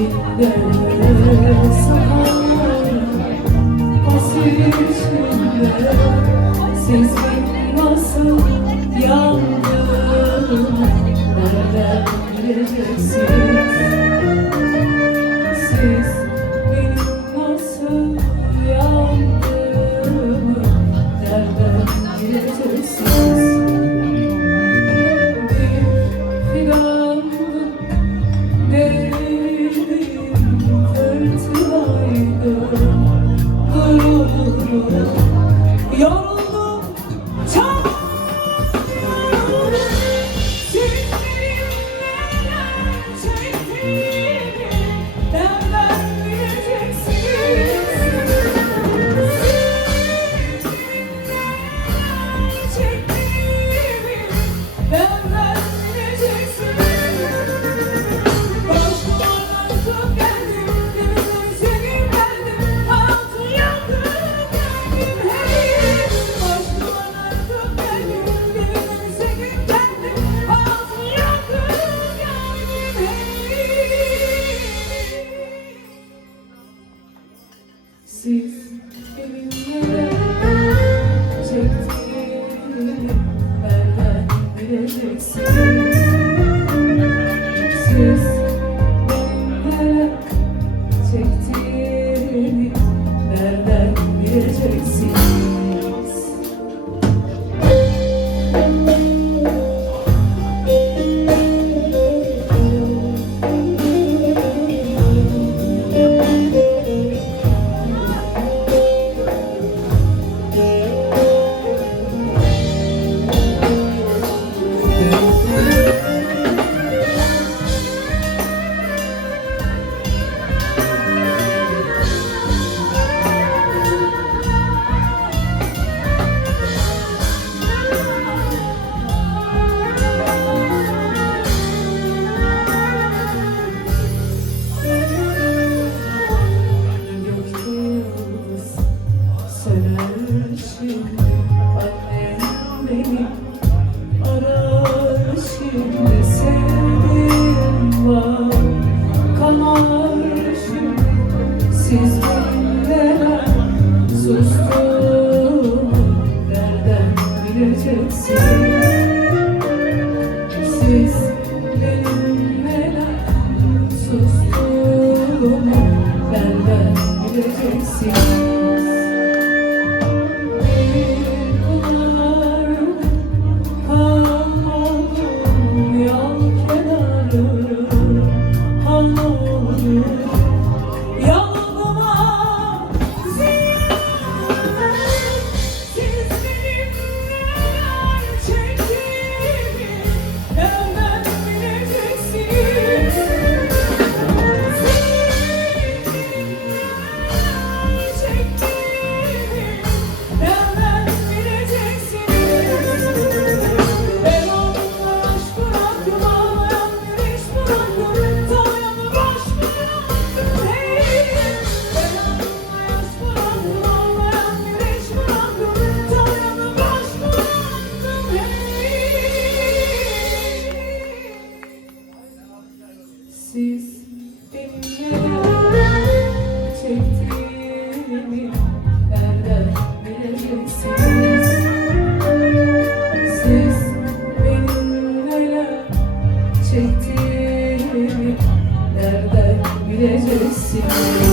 içinde sahar, hasret içinde siz benim nasıl yandım, nereden bileceksiniz? Siz benim nasıl yandım, nereden bileceksiniz? Bir figanlık derin fırtınaydı, gururum, yoruldum çok. Siz benim neler çektiğimi nereden bileceksiniz? Siz benim neler çektiğimi nereden bileceksiniz? Siz benim neler çektiğimi nereden bileceksiniz? Şimdi annem beni arar, şimdi sevdiğim var kanar, şimdi siz benimle sustum, nereden bileceksiniz? Siz benimle sustum, nereden bileceksiniz? Siz benim neler çektiğimi nereden bileceksiniz? Siz benim neler çektiğimi nereden bileceksiniz?